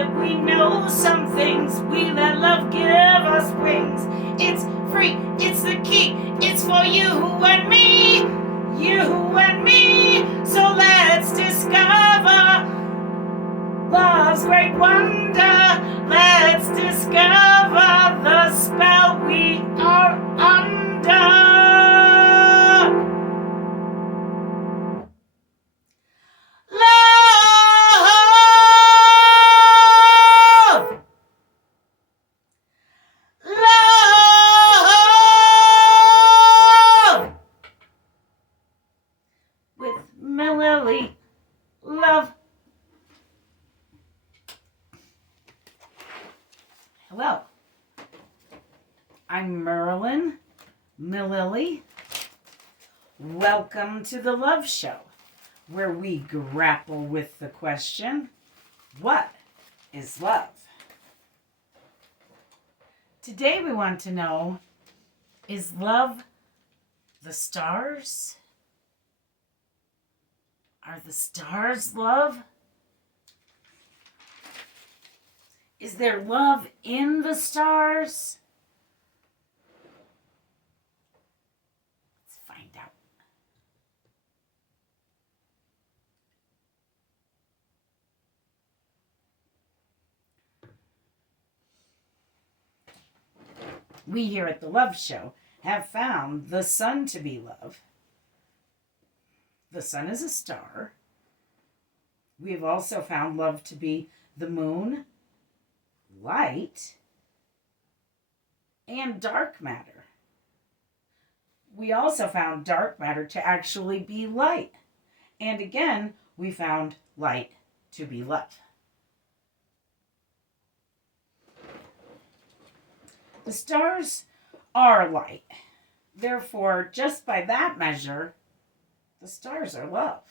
that we know some things. We let love give us wings. It's free, it's the key, it's for you and me. You and me. So let's discover love's great wonder. Let's discover the spell we are under. Love! Love! With Mililli. Love. Hello. I'm Merlin. Mililli. Welcome to the Love Show, where we grapple with the question, what is love? Today we want to know, is love the stars? Are the stars love? Is there love in the stars? Let's find out. We here at the Love Show have found the sun to be love. The sun is a star. We have also found love to be the moon, light, and dark matter. We also found dark matter to actually be light. And again, we found light to be love. The stars are light. Therefore, just by that measure, the stars are love.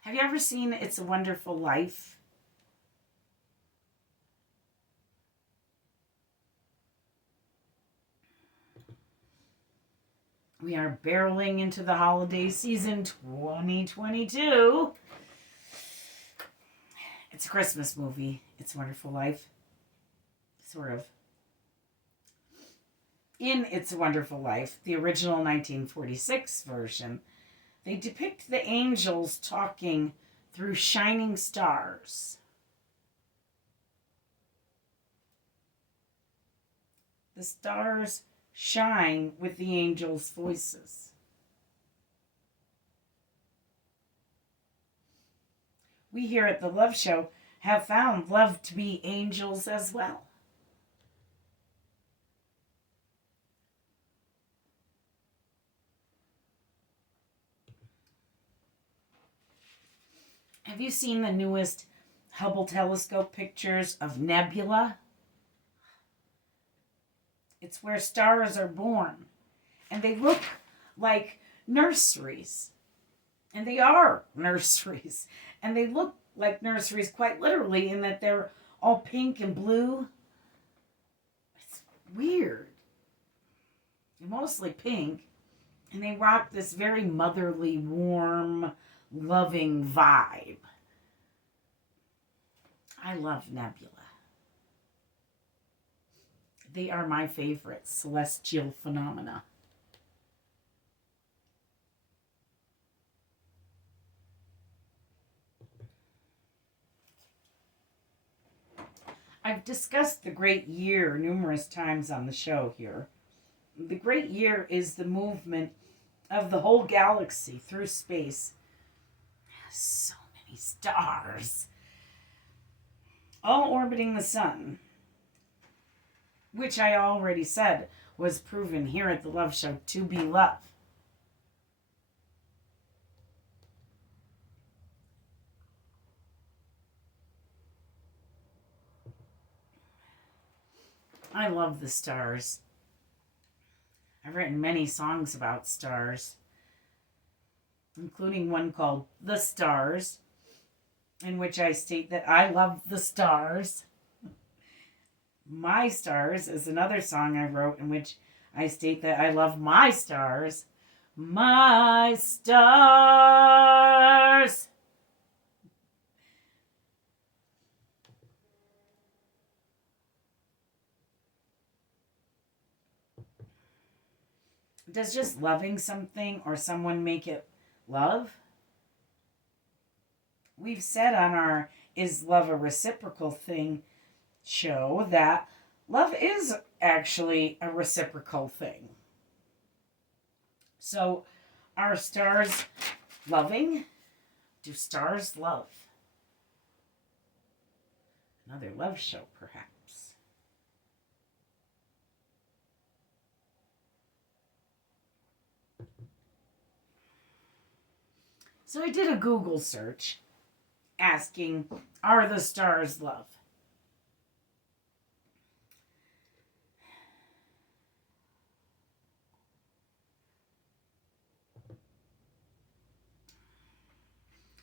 Have you ever seen It's a Wonderful Life? We are barreling into the holiday season 2022. It's a Christmas movie, It's a Wonderful Life. Sort of. In It's a Wonderful Life, the original 1946 version, they depict the angels talking through shining stars. The stars shine with the angels' voices. We here at the Love Show have found love to be angels as well. Have you seen the newest Hubble telescope pictures of nebula? It's where stars are born. And they look like nurseries. And they are nurseries. And they look like nurseries quite literally in that they're all pink and blue. It's weird. They're mostly pink. And they rock this very motherly, warm, loving vibe. I love nebula. They are my favorite celestial phenomena. I've discussed the great year numerous times on the show here. The great year is the movement of the whole galaxy through space. So many stars, all orbiting the sun, which I already said was proven here at the Love Show to be love. I love the stars. I've written many songs about stars, including one called The Stars, in which I state that I love the stars. My Stars is another song I wrote in which I state that I love my stars. My stars stars. Does just loving something or someone make it love? We've said on our Is Love a Reciprocal Thing show that love is actually a reciprocal thing. So, are stars loving? Do stars love? Another love show, perhaps. So I did a Google search asking, are the stars love?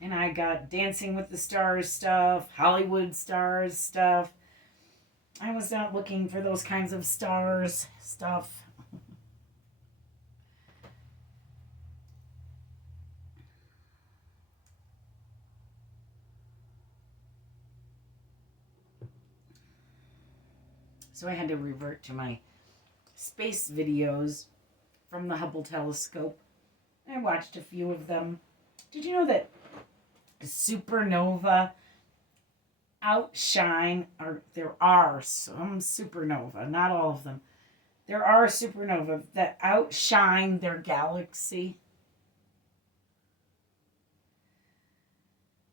And I got Dancing with the Stars stuff, Hollywood stars stuff. I was not looking for those kinds of stars stuff. So I had to revert to my space videos from the Hubble telescope. I watched a few of them. Did you know that supernova outshine, or there are some supernova, not all of them. There are supernova that outshine their galaxy.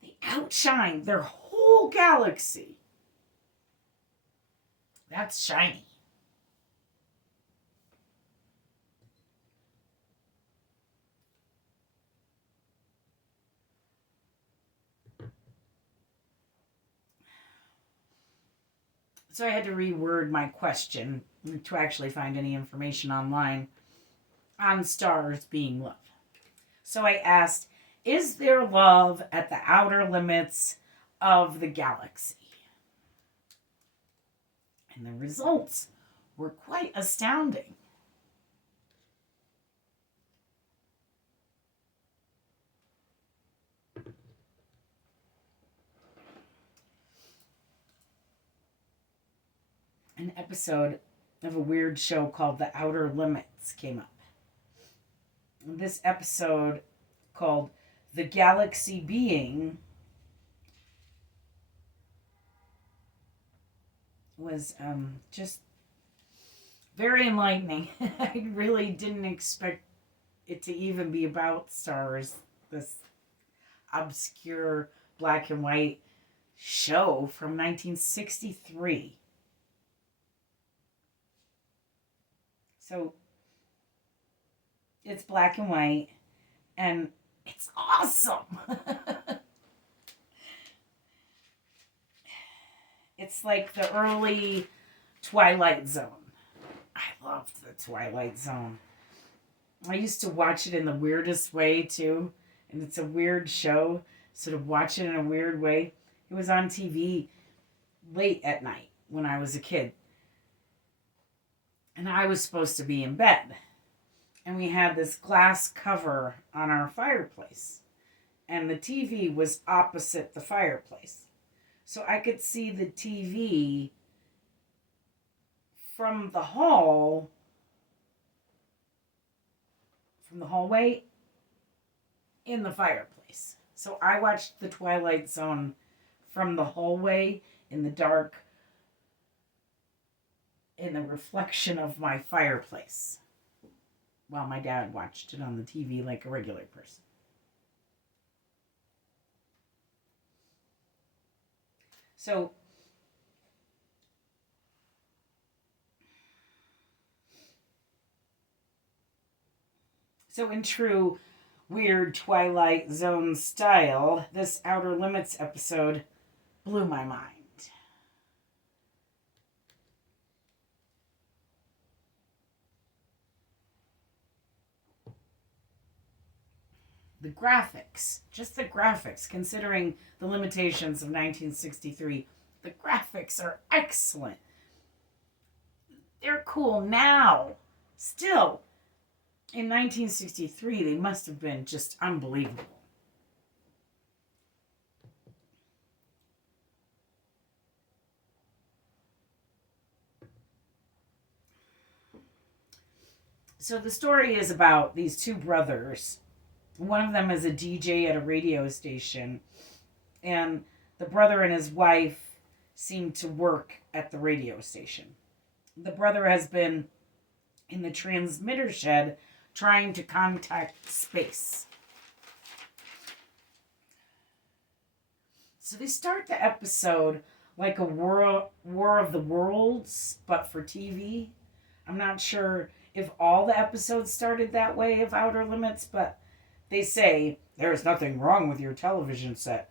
They outshine their whole galaxy. That's shiny. So I had to reword my question to actually find any information online on stars being love. So I asked, is there love at the outer limits of the galaxy? And the results were quite astounding. An episode of a weird show called The Outer Limits came up. And this episode, called The Galaxy Being, was just very enlightening. I really didn't expect it to even be about stars. This obscure black and white show from 1963. So it's black and white, and it's awesome. It's like the early Twilight Zone. I loved the Twilight Zone. I used to watch it in the weirdest way, too. And it's a weird show, so to watch it in a weird way. It was on TV late at night when I was a kid. And I was supposed to be in bed. And we had this glass cover on our fireplace. And the TV was opposite the fireplace. So I could see the TV from the hallway in the fireplace. So I watched the Twilight Zone from the hallway in the dark, in the reflection of my fireplace, while my dad watched it on the TV like a regular person. So in true weird Twilight Zone style, this Outer Limits episode blew my mind. The graphics, just the graphics, considering the limitations of 1963, the graphics are excellent. They're cool now. Still, in 1963, they must have been just unbelievable. So the story is about these two brothers. One of them is a DJ at a radio station, and the brother and his wife seem to work at the radio station. The brother has been in the transmitter shed trying to contact space. So they start the episode like a War of the Worlds, but for TV. I'm not sure if all the episodes started that way of Outer Limits, but they say, "There is nothing wrong with your television set.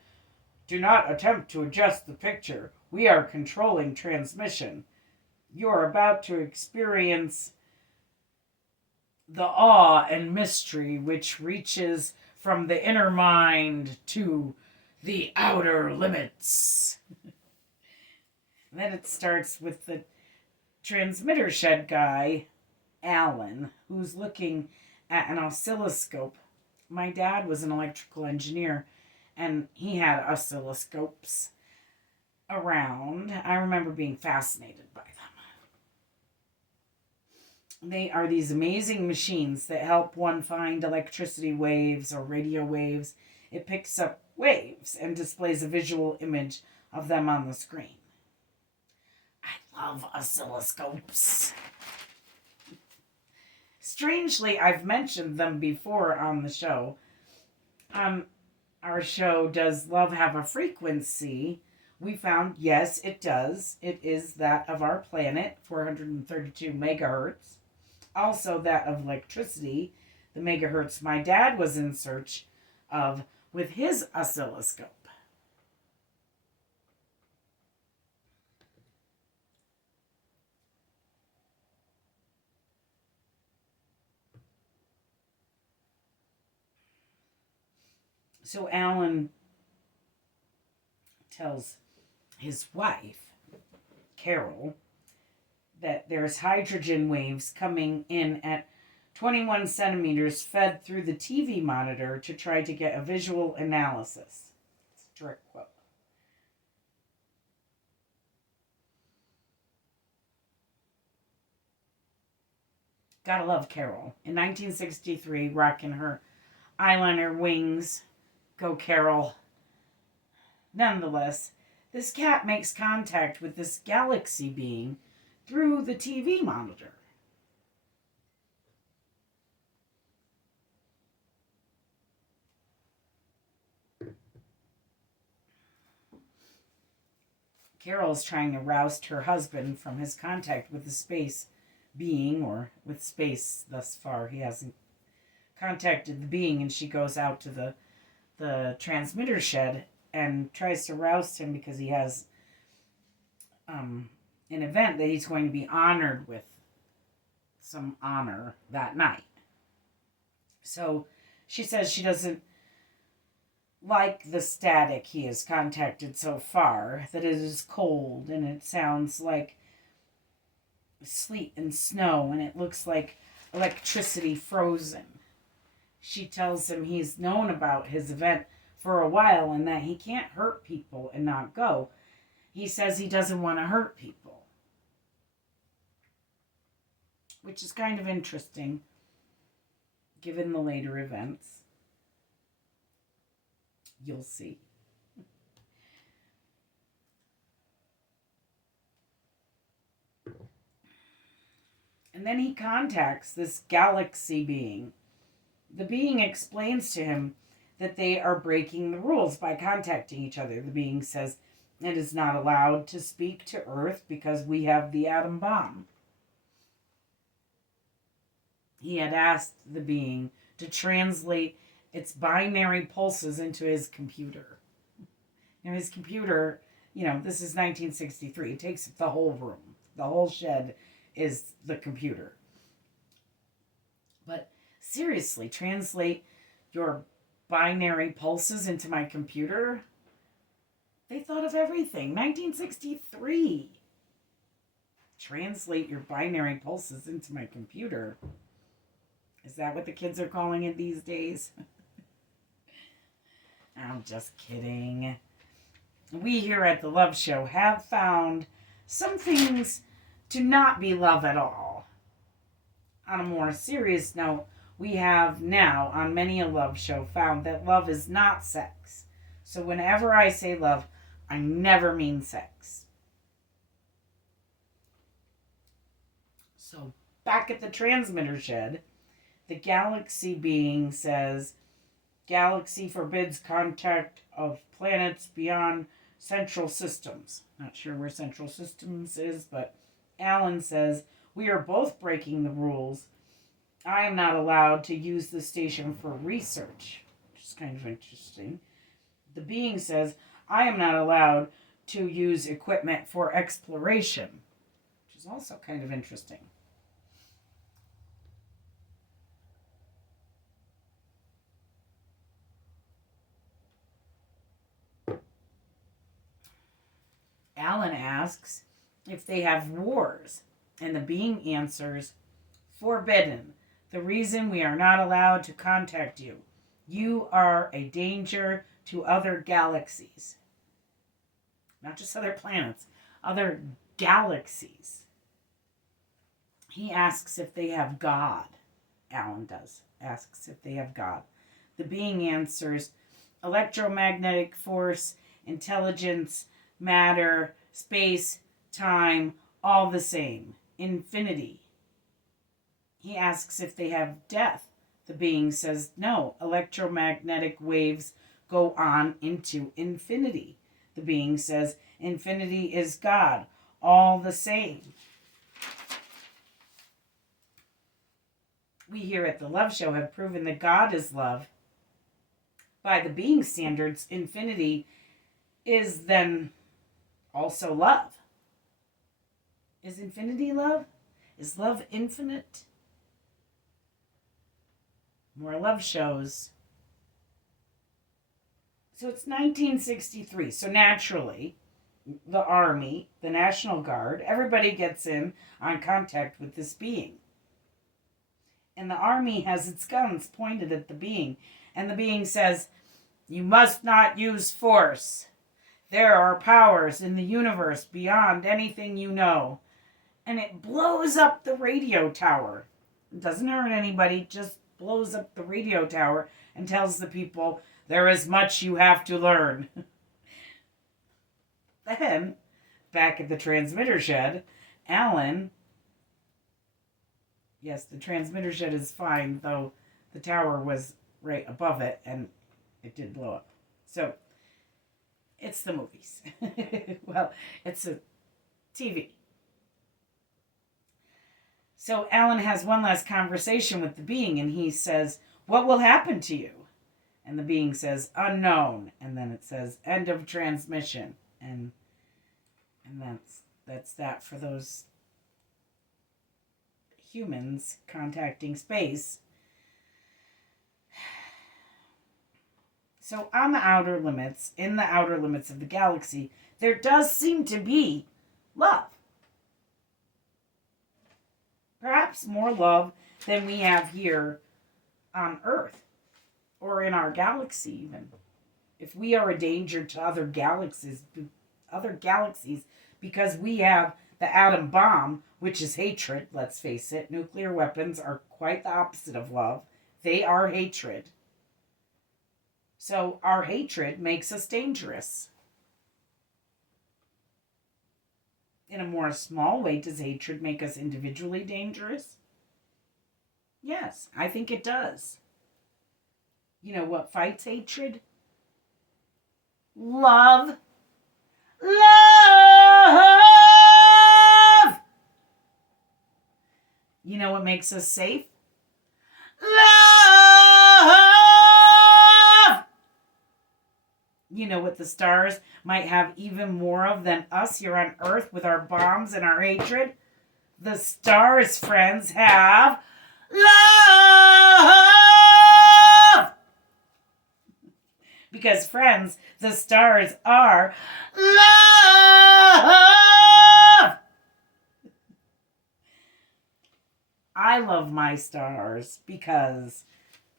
Do not attempt to adjust the picture. We are controlling transmission. You are about to experience the awe and mystery which reaches from the inner mind to the outer limits." And then it starts with the transmitter shed guy, Alan, who's looking at an oscilloscope. My dad was an electrical engineer, and he had oscilloscopes around. I remember being fascinated by them. They are these amazing machines that help one find electricity waves or radio waves. It picks up waves and displays a visual image of them on the screen. I love oscilloscopes. Strangely, I've mentioned them before on the show. Our show, Does Love Have a Frequency? We found, yes, it does. It is that of our planet, 432 megahertz. Also that of electricity, the megahertz my dad was in search of with his oscilloscope. So Alan tells his wife, Carol, that there's hydrogen waves coming in at 21 centimeters fed through the TV monitor to try to get a visual analysis. It's a direct quote. Gotta love Carol. In 1963, rocking her eyeliner wings. Go Carol. Nonetheless, this cat makes contact with this galaxy being through the TV monitor. Carol's trying to roust her husband from his contact with the space being, or with space thus far. He hasn't contacted the being, and she goes out to the transmitter shed and tries to roust him because he has an event that he's going to be honored with some honor that night. So she says she doesn't like the static he has contacted so far, that it is cold and it sounds like sleet and snow and it looks like electricity frozen. She tells him he's known about his event for a while and that he can't hurt people and not go. He says he doesn't want to hurt people, which is kind of interesting given the later events. You'll see. And then he contacts this galaxy being. The being explains to him that they are breaking the rules by contacting each other. The being says it is not allowed to speak to Earth because we have the atom bomb. He had asked the being to translate its binary pulses into his computer. Now his computer, this is 1963. It takes up the whole room. The whole shed is the computer. But seriously, translate your binary pulses into my computer? They thought of everything. 1963. Translate your binary pulses into my computer. Is that what the kids are calling it these days? I'm just kidding. We here at the Love Show have found some things to not be love at all. on a more serious note, we have now, on many a love show, found that love is not sex. So whenever I say love, I never mean sex. So back at the transmitter shed, the galaxy being says, galaxy forbids contact of planets beyond central systems. Not sure where central systems is, but Alan says, we are both breaking the rules. I am not allowed to use the station for research, which is kind of interesting. The being says, I am not allowed to use equipment for exploration, which is also kind of interesting. Alan asks if they have wars, and the being answers, forbidden. The reason we are not allowed to contact you. You are a danger to other galaxies. Not just other planets, other galaxies. He asks if they have God. Alan does. Asks if they have God. The being answers, electromagnetic force, intelligence, matter, space, time, all the same. Infinity. He asks if they have death. The being says, no, electromagnetic waves go on into infinity. The being says, infinity is God, all the same. We here at the Love Show have proven that God is love. By the being standards, infinity is then also love. Is infinity love? Is love infinite? More love shows. So it's 1963. So naturally, the Army, the National Guard, everybody gets in on contact with this being. And the Army has its guns pointed at the being. And the being says, you must not use force. There are powers in the universe beyond anything you know. And it blows up the radio tower. It doesn't hurt anybody, just blows up the radio tower and tells the people, there is much you have to learn. Then, back at the transmitter shed, Alan, yes, the transmitter shed is fine, though the tower was right above it and it did blow up. So, it's the movies. Well, it's a TV. So Alan has one last conversation with the being, and he says, what will happen to you? And the being says, unknown. And then it says, end of transmission. And that's that for those humans contacting space. So on the outer limits, in the outer limits of the galaxy, there does seem to be love. Perhaps more love than we have here on Earth or in our galaxy even. If we are a danger to other galaxies because we have the atom bomb, which is hatred, let's face it. Nuclear weapons are quite the opposite of love. They are hatred. So our hatred makes us dangerous. In a more small way, does hatred make us individually dangerous? Yes, I think it does. You know what fights hatred? Love. Love! You know what makes us safe? Love! You know what the stars might have even more of than us here on Earth with our bombs and our hatred? The stars, friends, have love! Because, friends, the stars are love! I love my stars because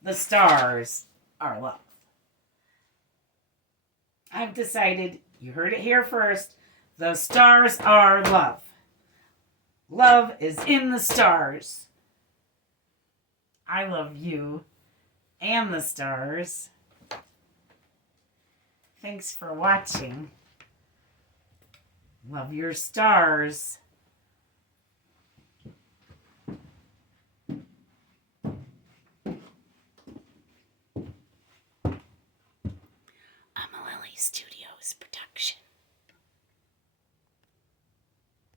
the stars are love. I've decided, you heard it here first, the stars are love. Love is in the stars. I love you and the stars. Thanks for watching. Love your stars. A Mililli Studios production.